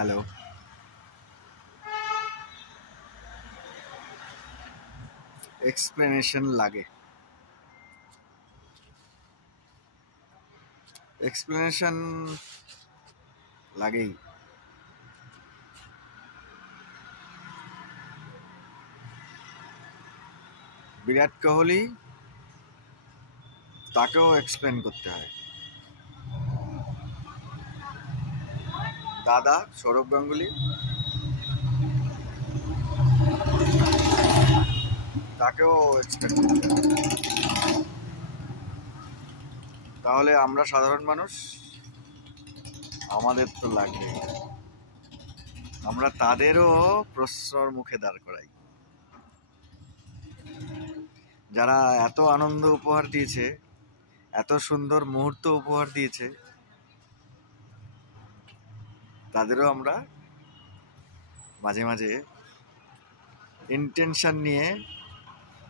Hello, explanation লাগে। এক্সপ্লেনেশন লাগেই। বিরাট কোহলি, তাকেও এক্সপ্লেন করতে হয়। দাদা সৌরভ গাঙ্গুলি, তাকেও এক্সপ্লেন করতে হয়। তাহলে আমরা সাধারণ মানুষ, আমাদের তো লাগবে। আমরা তাদেরও প্রশ্নর মুখে দাঁড় করাই। যারা এত আনন্দ উপহার দিয়েছে, এত সুন্দর মুহূর্ত উপহার দিয়েছে, তাদেরও আমরা মাঝে মাঝে ইন্টেনশন নিয়ে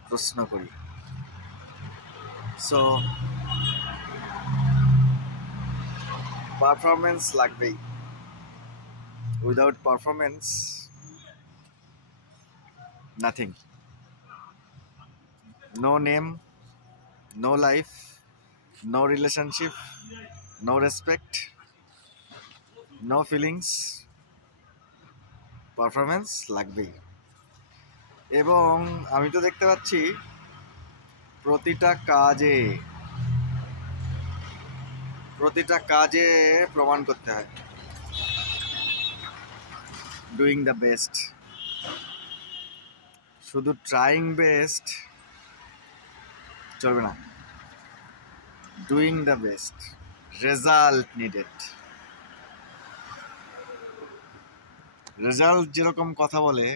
প্রশ্ন করি। সো পারফরমেন্স লাগবেই। Without performance nothing. No name, no life, no relationship, no respect, no feelings. Performance লাগবেই। এবং আমি তো দেখতে পাচ্ছি প্রতিটা কাজে প্রমাণ করতে হয়। ডুইং দ্য বেস্ট, শুধু ট্রাইং বেস্ট চলবে না। Doing the best, result needed. Result যেরকম কথা বলে,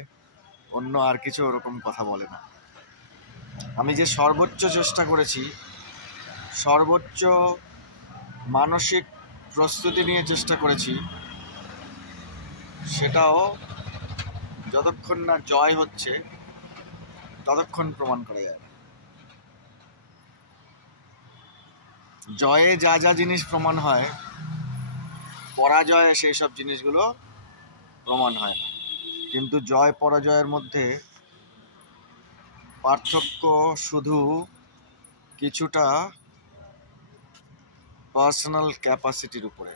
অন্য আর কিছু ওরকম কথা বলে না। আমি যে সর্বোচ্চ চেষ্টা করেছি, সর্বোচ্চ মানসিক প্রস্তুতি নিয়ে চেষ্টা করেছি, সেটাও যতক্ষণ না জয় হচ্ছে ততক্ষণ প্রমাণ করা যায়। জয়ে যা যা জিনিস প্রমাণ হয়, পরাজয়ে সেই সব জিনিসগুলো প্রমাণ হয় না। কিন্তু জয় পরাজয়ের মধ্যে পার্থক্য শুধু কিছুটা পার্সোনাল ক্যাপাসিটির উপরে।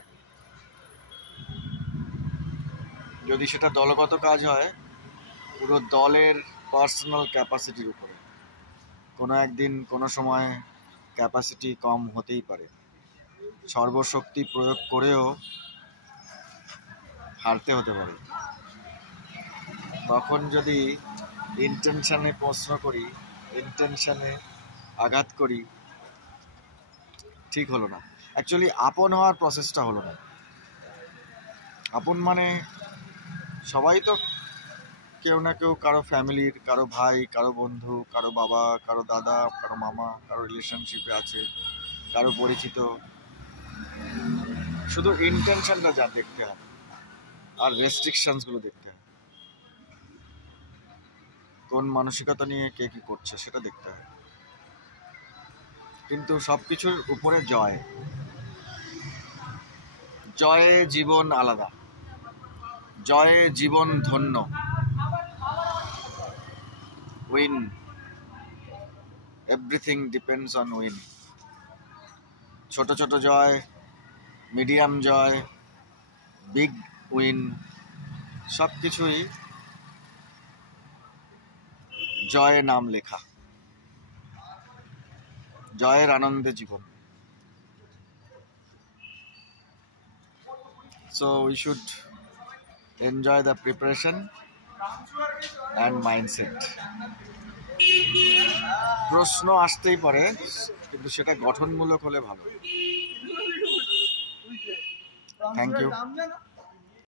যদি সেটা দলগত কাজ হয়, পুরো দলের পার্সোনাল ক্যাপাসিটির উপরে। কোনো একদিন কোনো সময় ক্যাপাসিটি কম হতেই পারে, সর্বশক্তি প্রয়োগ করেও হারতে হতে পারে। তখন যদি ইন্টেনশনে প্রশ্ন করি, ইন্টেনশনে আঘাত করি, ঠিক হলো না। অ্যাকচুয়ালি আপন হওয়ার প্রসেসটা হলো না। আপন মানে সবাই তো কেউ না কেউ, কারো ফ্যামিলির, কারো ভাই, কারো বন্ধু, কারো বাবা, কারো দাদা, কারো মামা, কারো রিলেশনশিপে আছে, কারো পরিচিত। শুধু ইন্টেনশনটা যা দেখতে হয়, আর রেস্ট্রিকশনসগুলো দেখতে হয়। কোন মানসিকতা নিয়ে কে কি করছে সেটা দেখতে হয়। কিন্তু সবকিছুর উপরে জয়। জয়ে জীবন আলাদা, জয়ে জীবন ধন্য। Win, everything depends on win. ছোট ছোট জয়, মিডিয়াম জয়, বিগ উইন, সব কিছুই জয়ে নাম লেখা। জয়ের আনন্দে জীবন। So we should enjoy the preparation and mindset. প্রশ্ন আসতেই পারে, কিন্তু সেটা গঠনমূলক হলে ভালো। Thank you.